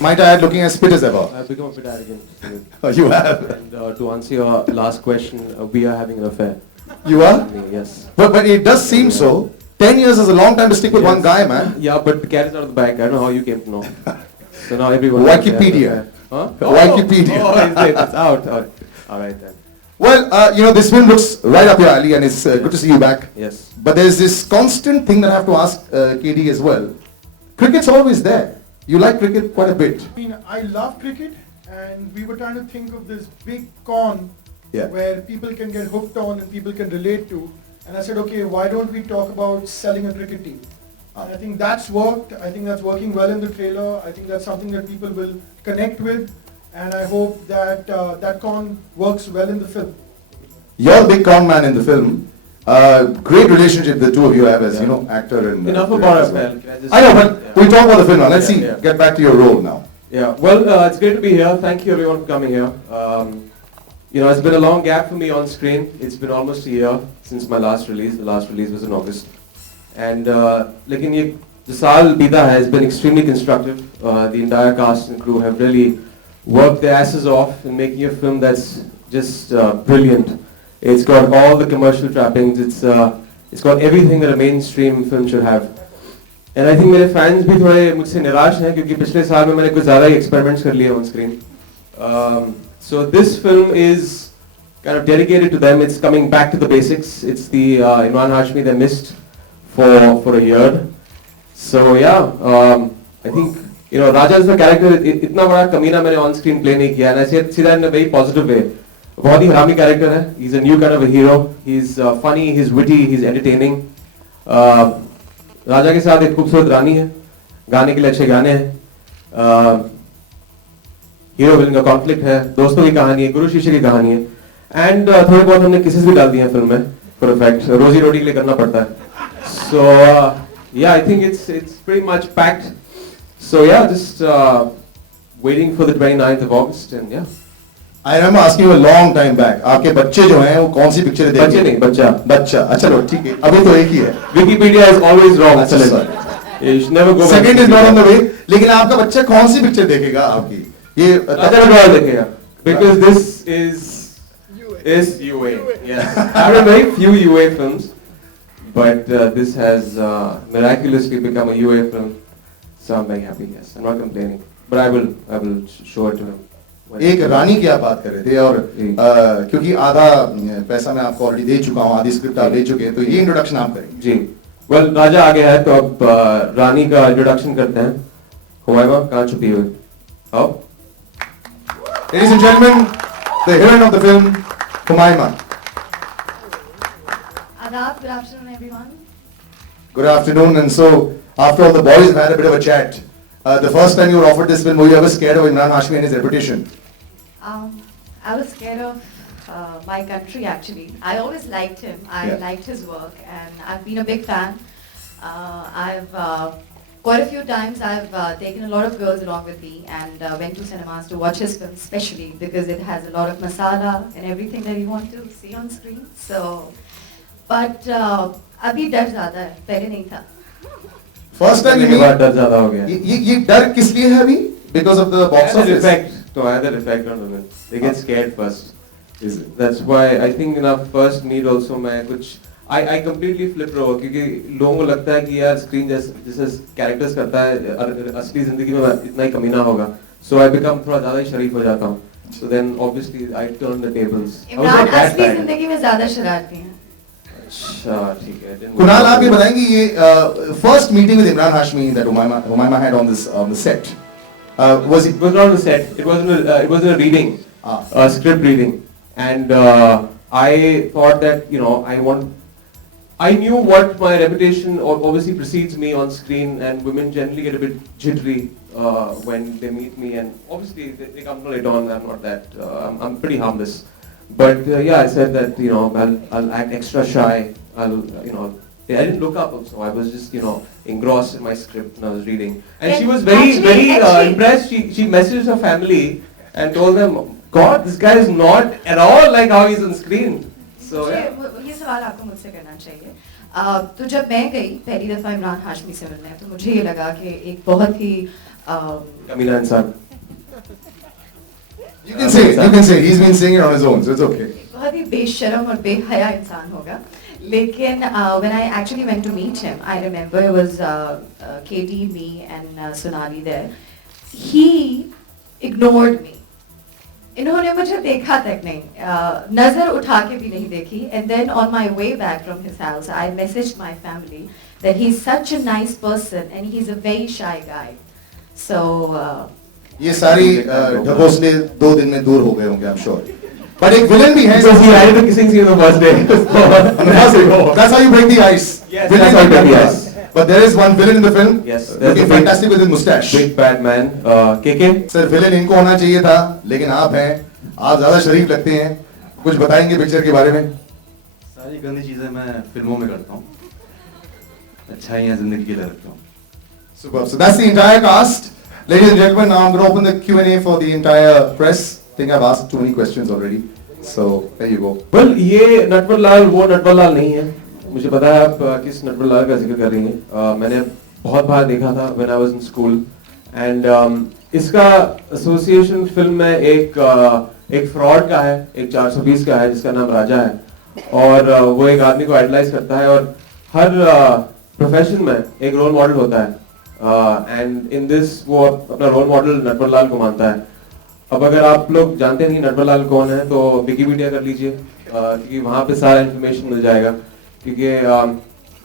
My dad looking as spit as ever. I've become a bit arrogant. Oh, you have. And to answer your last question, we are having an affair. You are? Yes. But it does seem so. 10 years is a long time to stick with one guy, man. Yeah, but the cat is out of the bag. I don't know how you came to know. So now everyone. Wikipedia. Huh? Wikipedia. Oh, is it? It's out. All right then. Well, this film looks right up your alley, and it's good to see you back. Yes. But there's this constant thing that I have to ask KD as well. Cricket's always there. You like cricket quite a bit. I mean, I love cricket, and we were trying to think of this big con Yeah. where people can get hooked on and people can relate to. And I said, okay, why don't we talk about selling a cricket team? And I think that's worked. I think that's working well in the trailer. I think that's something that people will connect with. And I hope that that con works well in the film. You're a big con man in the film. Great relationship the two of you have as, actor and... Enough about our film. I know, but we'll talk about the film now. Let's get back to your role now. Yeah, well, it's great to be here. Thank you everyone for coming here. It's been a long gap for me on screen. It's been almost a year since my last release. The last release was in August. And लेकिन ये जो साल बीता has been extremely constructive. The entire cast and crew have really worked their asses off in making a film that's just brilliant. It's got all the commercial trappings. It's got everything that a mainstream film should have. And I think मेरे fans भी थोड़े मुझसे निराश हैं क्योंकि पिछले साल में मैंने कुछ ज़्यादा ही experiments कर लिए on screen. So this film is kind of dedicated to them. It's coming back to the basics. It's the Imran Hashmi they missed for a year. So yeah, I think Raja is the character. इतना बड़ा कमीना मैंने on screen play नहीं किया. And I see that in a very positive way. बहुत ही हरामी character है. He's a new kind of a hero. He's funny, he's witty, he's entertaining. राजा के साथ एक खूबसूरत रानी है. गाने के लिए अच्छे गाने हैं. हीरो विलन का कॉन्फ्लिक्ट है, दोस्तों की कहानी है, गुरु शिष्य की कहानी है. एंड थोड़े बहुत हमने किसेस भी डाल दिए हैं फिल्म में फॉर इफेक्ट. रोजी रोटी के लिए करना पड़ता है. So yeah, I think it's pretty much packed. So yeah, just waiting for the 29th of August and yeah. I remember asking you a long time back. आपके बच्चे जो हैं वो कौन सी पिक्चर देखेंगे? बच्चे नहीं, बच्चा. बच्चा. अच्छा लो ठीक है. अभी तो एक ही है. Wikipedia is always wrong. अच्छा sir. You should never go. Second is not on the way. लेकिन आपका बच्चा कौन सी पिक्चर देखेगा आपकी? ये अच्छा देखेगा. Because this is UA. Yeah. I've done very few UA films, but this has miraculously become a UA film. So I'm very happy. Yes, I'm not complaining. But I will show it to him. एक रानी की आप बात कर रहे थे और क्योंकि आधा पैसा मैं आपको ऑलरेडी दे चुका हूँ, आधी स्क्रिप्ट आप दे चुके हैं, तो ये इंट्रोडक्शन आप करेंगे. जी. Well, राजा आ गया है तो अब रानी का इंट्रोडक्शन करते हैं. हुमायमा कहाँ छुपी हुई? आओ. Ladies and gentlemen, the heroine of the film, Humayma. Adab, good afternoon everyone. Good afternoon. And so, after all, the boys have had a bit of a chat. The first time you were offered this film, were you ever scared of Imran Hashmi and his reputation? I was scared of my country actually. I always liked him. I liked his work and I've been a big fan. Quite a few times I've taken a lot of girls along with me and went to cinemas to watch his film, especially because it has a lot of masala and everything that you want to see on screen. So, but अभी डर ज़्यादा है, पहले नहीं था. First time के बाद डर ज़्यादा हो गया. ये डर किस लिए है अभी? Because of the box office effect. तो आया effect on women. They get scared first. Is it? That's why I think in our first meet also मैं कुछ I completely flip over क्योंकि लोगों को लगता है कि यार स्क्रीन जैसे कैरेक्टर्स करता है असली जिंदगी में इतना ही कमीना होगा. So I become थोड़ा ज़्यादा ही शरीफ हो जाता हूँ. So then obviously I turn the tables. Imran असली जिंदगी में ज़्यादा शरारती हैं. अच्छा ठीक है. कुणाल आप ये बताएंगे ये first meeting with Imran Hashmi that Humayma had on the set. It was not on the set. It was a reading, a script reading, and I thought that I knew what my reputation obviously precedes me on screen, and women generally get a bit jittery when they meet me, and obviously they come later on. I'm not that. I'm pretty harmless, but yeah, I said that I'll act extra shy. I didn't look up also. I was just engrossed in my script and I was reading, and she was very impressed. She messaged her family and told them, "God, this guy is not at all like how he's on screen." So ये सवाल आपको मुझसे करना चाहिए. तो जब मैं गई पहली दफ़ा इमरान हाशमी से मिलने तो मुझे ये लगा कि एक बहुत ही कमीना इंसान. You can say it, you can say it. He's been saying it on his own, so it's okay. बहुत ही बेशरम और बेहया इंसान होगा. लेकिन when I actually went to meet him, I remember it was Katie, me and Sonali there. He ignored me. इन्होंने मुझे देखा तक नहीं, नजर उठा के भी नहीं देखी. And then on my way back from his house, I messaged my family that he's such a nice person and he's a very shy guy. So ये सारी ढकोसले 2 दिन में दूर हो गए होंगे, I'm sure. But एक villain भी है. Because he added the kissing scene on the first day. That's how you break the ice. Yes, Villain that's how you break the yeah. ice. But there is one villain in the film. Yes, there's looking a big- fantastic with his mustache. Big bad man. KK. Sir villain इनको होना चाहिए था, लेकिन आप हैं, आप ज्यादा शरीफ लगते हैं. कुछ बताएंगे पिक्चर के बारे में? सारी गंदी चीजें मैं फिल्मों में करता हूँ, अच्छाइयाँ जिंदगी के लिए रखता हूँ. Superb. So that's the entire cast. Ladies and gentlemen, now I'm going to open the Q&A for the entire press. I think I've asked too many questions already. So there you go. Well, ये नटवर लाल वो नटवर लाल नहीं है. मुझे पता है आप किस नटवर लाल का जिक्र कर रही हैं. मैंने बहुत बार देखा था when I was in school. And इसका एसोसिएशन फिल्म में एक फ्रॉड का है, एक 420 का है जिसका नाम राजा है. और वो एक आदमी को आइडलाइज करता है और हर प्रोफेशन में एक रोल मॉडल होता है. एंड इन दिस वो अपना रोल मॉडल नटवर लाल को मानता है. अब अगर आप लोग जानते नहीं नटवर लाल कौन है तो विकिपीडिया कर लीजिए, क्योंकि वहाँ पे सारा इन्फॉर्मेशन मिल जाएगा. क्योंकि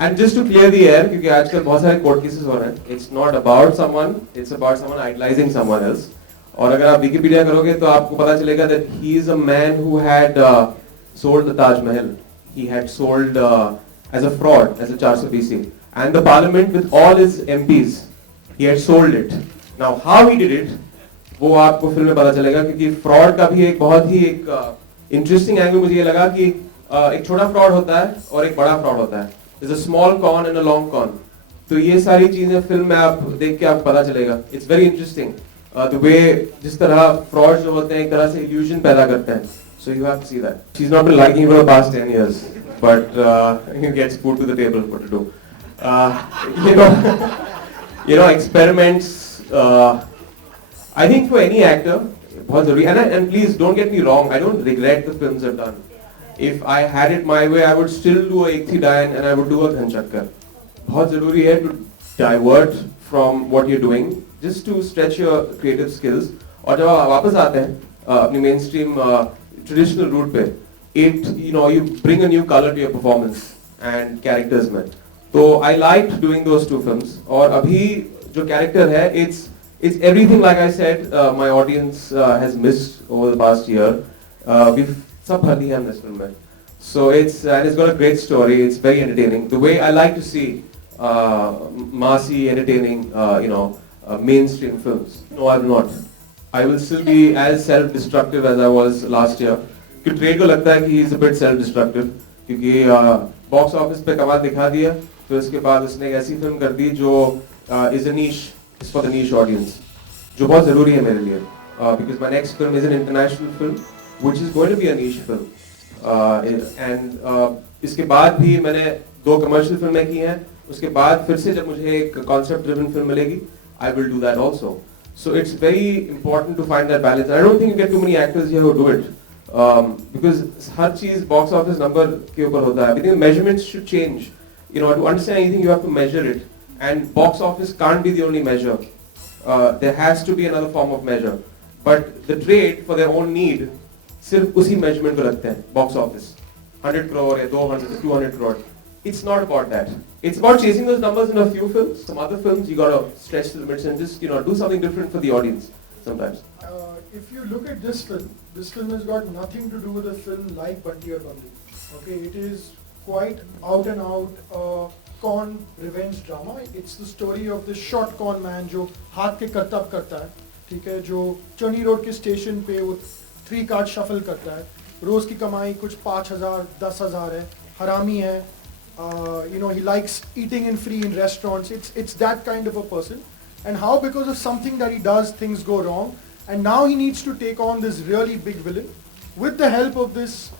and just to clear the air, क्योंकि आजकल बहुत सारे कोर्ट केसेस हो रहे हैं. It's not about someone, it's about someone idolising someone else. और अगर आप विकिपीडिया करोगे तो आपको पता चलेगा that he is a man who had sold the Taj Mahal. He had sold as a fraud, as a 420, and the parliament with all his MPs, he had sold it. Now how he did it, वो आपको film में पता चलेगा, क्योंकि fraud का भी एक बहुत ही एक इंटरेस्टिंग एंगल मुझे ये लगा कि एक छोटा फ्रॉड होता है और एक बड़ा फ्रॉड होता है. There's a small con and a long con. तो ये सारी चीजें फिल्म में आप देख के आपको पता चलेगा. It's very interesting. The way जिस तरह फ्रॉड जो होते हैं एक तरह से illusion पैदा करते हैं. So you have to see that. She's not been liking for the past 10 years, but he gets food to the table. What to do? You know, experiments. I think for any actor, बहुत जरूरी. And please don't get me wrong. I don't regret the films I've done. If I had it my way, I would still do a Ek Thi Dayan and I would do a Ghan Chakkar. बहुत जरूरी है to divert from what you're doing, just to stretch your creative skills. और जब आप वापस आते हैं अपनी mainstream traditional route पे, you bring a new color to your performance and characters में. तो I liked doing those 2 films. और अभी जो character है, it's everything like I said. My audience has missed over the past year. We've सब भर दिया हमने इस फिल्म में. So it's got a great story. It's very entertaining. The way I like to see massy, entertaining, mainstream films. No, I will not. I will still be as self-destructive as I was last year. क्योंकि trade को लगता है कि he is a bit self-destructive, क्योंकि box office पे कमाल दिखा दिया, फिर उसके बाद उसने एक ऐसी फिल्म कर दी जो is a niche, is for the niche audience, जो बहुत जरूरी है मेरे लिए. Because my next film is an international film, which is going to be a niche film. And इसके बाद भी मैंने 2 कमर्शियल फिल्में की हैं. उसके बाद फिर से जब मुझे एक कॉन्सेप्ट ड्रिवन फिल्म मिलेगी, I will do that also. So it's very important to find that balance. I don't think you get too many actors here who do it, because हर चीज box office number के ऊपर होता है. I think the measurements should change. To understand anything, you have to measure it, and box office can't be the only measure. There has to be another form of measure. But the trade, for their own need, सिर्फ उसी measurement को रखते हैं. Box office, 100 crore या 200, 200 crore. It's not about that. It's about chasing those numbers in a few films. Some other films, you gotta stretch the limits and just, do something different for the audience sometimes. If you look at this film has got nothing to do with a film like Bunty or Bundy. Okay, it is quite out and out con revenge drama. It's the story of this short con man जो हाथ के करतब करता है, ठीक है, जो चनी road के स्टेशन पे वो 3 कार्ड शफल करता है. रोज की कमाई कुछ 5,000 10,000 है, हरामी है. He likes eating in free in restaurants. It's that kind of a person. And how because of something that he does, things go wrong. And now he needs to take on this really big villain with the help of this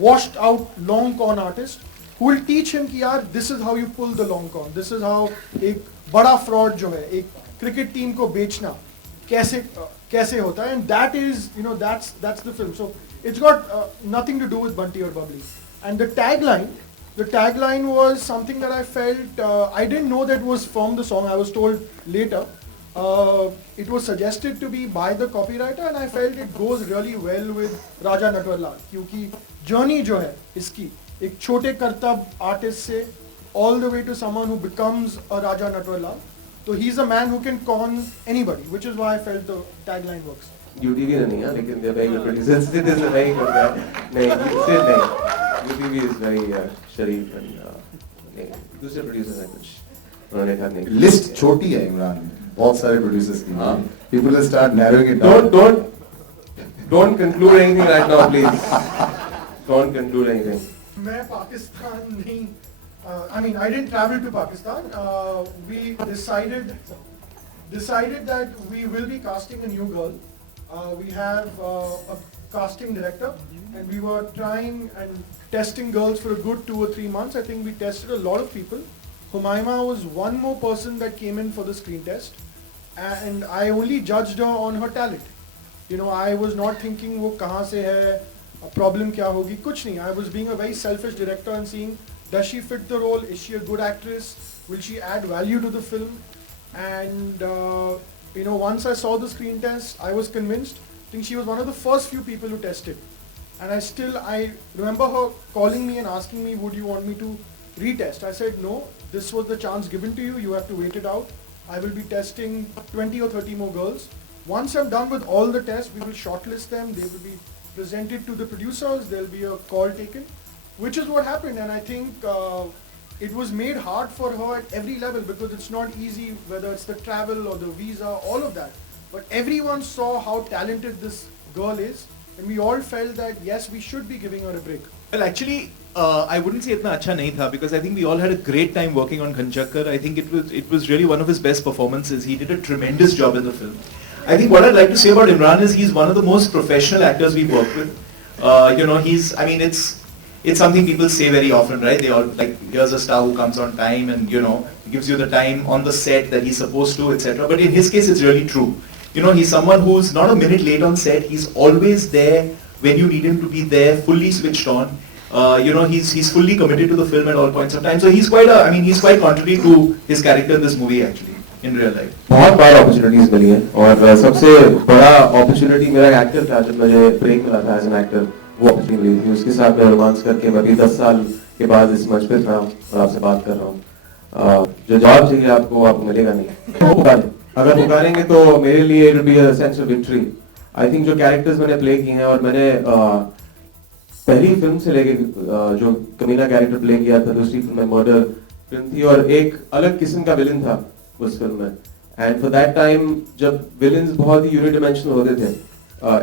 washed out long con artist who will teach him कि यार this is how you pull the long con. This is how एक बड़ा fraud जो है, एक cricket team को बेचना कैसे होता है, and that is, you know, that's the film. So it's got nothing to do with Bunty or Bubbly. And the tagline was something that I felt, I didn't know that was from the song. I was told later. It was suggested to be by the copywriter, and I felt it goes really well with Raja Natwarlal, क्योंकि journey जो है इसकी एक छोटे करतब artist से all the way to someone who becomes a Raja Natwarlal. So he's a man who can con anybody, which is why I felt the tagline works. UTV नहीं है, लेकिन they're very good producers. Sid is a very good guy. नहीं, Sid नहीं. UTV is very sharif and नहीं. दूसरे producers हैं कुछ. उन्होंने कहा नहीं. List छोटी है इमरान. बहुत सारे producers की. People will start narrowing it down. Don't conclude anything right now, please. Don't conclude anything. मैं पाकिस्तान नहीं. I mean, I didn't travel to Pakistan. We decided that we will be casting a new girl. We have a casting director, and we were trying and testing girls for a good 2 or 3 months. I think we tested a lot of people. Humaima was one more person that came in for the screen test, and I only judged her on her talent. You know, I was not thinking वो कहाँ से है, problem क्या होगी, कुछ नहीं. I was being a very selfish director and seeing, does she fit the role? Is she a good actress? Will she add value to the film? And you know, once I saw the screen test, I was convinced. I think she was one of the first few people who tested. And I remember her calling me and asking me, would you want me to retest? I said, no, this was the chance given to you. You have to wait it out. I will be testing 20 or 30 more girls. Once I'm done with all the tests, we will shortlist them. They will be presented to the producers. There will be a call taken, which is what happened. And I think it was made hard for her at every level, because it's not easy, whether it's the travel or the visa, all of that. But everyone saw how talented this girl is, and we all felt that yes, we should be giving her a break. Well, actually, I wouldn't say itna acha nahi tha, because I think we all had a great time working on Khanchakkar. I think it was really one of his best performances. He did a tremendous job in the film. I think what I'd like to say about Imran is he's one of the most professional actors we've worked with. You know, it's something people say very often, right? They all like, here's a star who comes on time and, you know, gives you the time on the set that he's supposed to, etc. But in his case, it's really true. You know, he's someone who's not a minute late on set. He's always there when you need him to be there, fully switched on. You know, he's fully committed to the film at all points of time. So he's quite contrary to his character in this movie, actually, in real life. बहुत बार opportunities मिली हैं, और सबसे बड़ा opportunity मेरा actor था जब मुझे break मिला था as an actor. वो opportunity थी, उसके साथ मैं रोमांस करके अभी 10 साल के बाद इस मंच पे था और आपसे बात कर रहा हूँ. जो जवाब चाहिए आपको मिलेगा नहीं. अगर पुकारेंगे तो मेरे लिए it will be a sense of victory. I think जो characters मैंने play किए हैं, और मैंने पहली फिल्म से लेके जो कमीना कैरेक्टर प्ले किया था, दूसरी फिल्म में मर्डर फिल्म थी, और एक अलग किस्म का विलन था उस फिल्म में. एंड फॉर दैट टाइम जब विलन्स बहुत ही यूनिडायमेंशनल होते थे,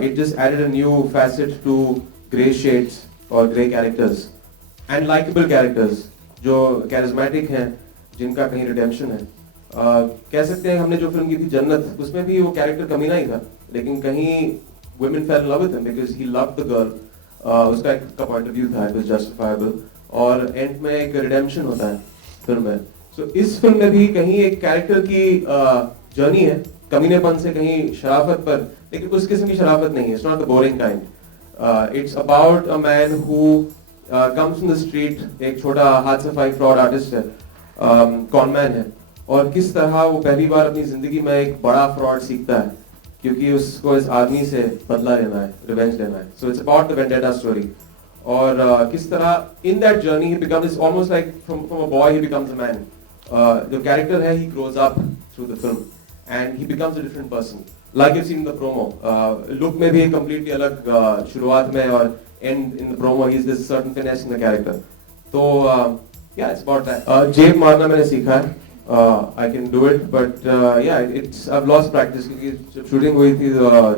it just added a new facet to grey shades और grey characters and likeable characters जो कैरिस्मेटिक हैं, जिनका कहीं रिडेम्पशन है. कह सकते हैं हमने जो फिल्म की थी जन्नत, उसमें भी वो कैरेक्टर कमीना ही था, लेकिन कहीं women fell in love with him because he loved the girl. उसका एक का पॉइंट ऑफ व्यू था, इट वाज जस्टिफाइबल, और एंड में एक रिडेम्पशन होता है फिल्म में. सो इस फिल्म में भी कहीं एक कैरेक्टर की जर्नी है, कमीनेपन से कहीं शराफत पर, लेकिन उस किस्म की शराफत नहीं है. It's not the boring kind. It's about a man who comes from the street, एक छोटा हाथ सफाई फ्रॉड आर्टिस्ट है, कॉनमैन है, और किस तरह वो पहली बार अपनी जिंदगी में एक बड़ा फ्रॉड सीखता है, क्योंकि उसको इस आदमी से बदला लेना है, रिवेंज लेना है. So it's about the vendetta story, और किस तरह in that journey he becomes almost like from a boy he becomes a man. जो कैरेक्टर है, he grows up through the film and he becomes a different person, like you seen the promo. Look में भी completely अलग शुरुआत में, और and in the promo he is this certain finesse in the character. तो yeah it's about that. जेब मारना मैंने सीखा है. I can do it, but yeah, I've lost practice, क्योंकि जब शूटिंग हुई थी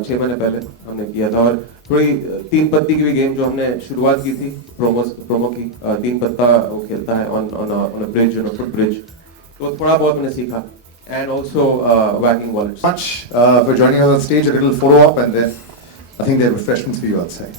6 महीने पहले हमने किया था, और थोड़ी 3 पत्ती की भी गेम जो हमने शुरुआत की थी प्रोमो की, 3 पत्ता वो खेलता है on a bridge, on a foot bridge, तो थोड़ा बहुत मैंने सीखा. And also whacking wallets. Much for joining us on stage. A little photo op, and then I think there are refreshments for you outside.